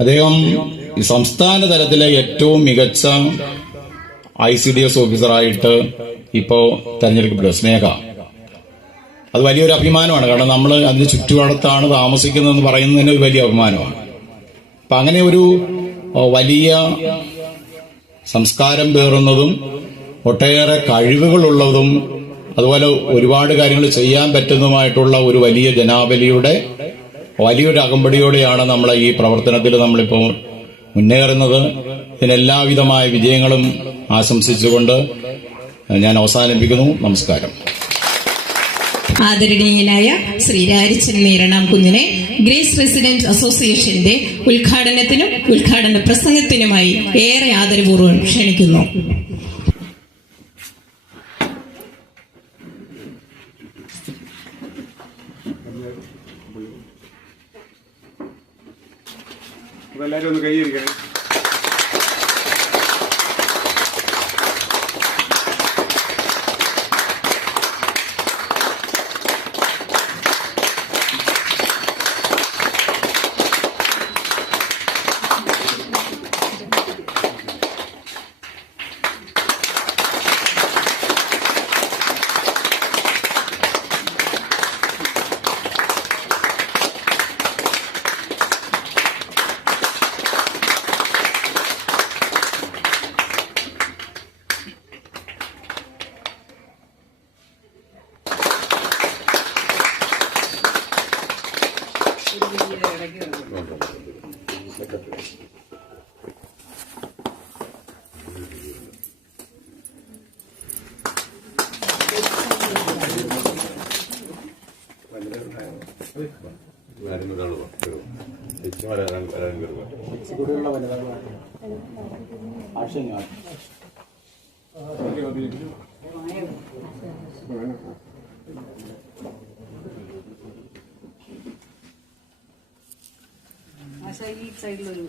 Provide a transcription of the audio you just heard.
അദ്ദേഹം ഈ സംസ്ഥാന തലത്തിലെ ഏറ്റവും മികച്ച ICDS ഓഫീസറായിട്ട് ഇപ്പോൾ തെരഞ്ഞെടുക്കപ്പെടുക. സ്നേഹ, അത് വലിയൊരു അഭിമാനമാണ്. കാരണം നമ്മൾ അതിന് ചുറ്റുവട്ടത്താണ് താമസിക്കുന്നതെന്ന് പറയുന്നതിന് ഒരു വലിയ അഭിമാനമാണ്. അപ്പൊ അങ്ങനെ ഒരു വലിയ സംസ്കാരം പേറുന്നതും ഒട്ടേറെ കഴിവുകളുള്ളതും അതുപോലെ ഒരുപാട് കാര്യങ്ങൾ ചെയ്യാൻ പറ്റുന്നതുമായിട്ടുള്ള ഒരു വലിയ ജനാബലിയുടെ വലിയൊരു അകമ്പടിയോടെയാണ് നമ്മളെ ഈ പ്രവർത്തനത്തിൽ നമ്മളിപ്പോൾ മുന്നേറുന്നത്. ഇതിനെല്ലാവിധമായ വിജയങ്ങളും ആശംസിച്ചുകൊണ്ട് ഞാൻ അവസാനിപ്പിക്കുന്നു. നമസ്കാരം. ആദരണീയനായ ശ്രീ രാരിച്ചൻ നീരണം കുഞ്ഞിനെ ഗ്രേസ് റെസിഡന്റ് അസോസിയേഷന്റെ ഉദ്ഘാടനത്തിനും ഉദ്ഘാടന പ്രസംഗത്തിനുമായി ഏറെ ആദരപൂർവ്വം ക്ഷണിക്കുന്നു. എല്ലാവരും ഒന്ന് കൈയ്യടിക്കണേ. ഈ സൈഡിലൊരു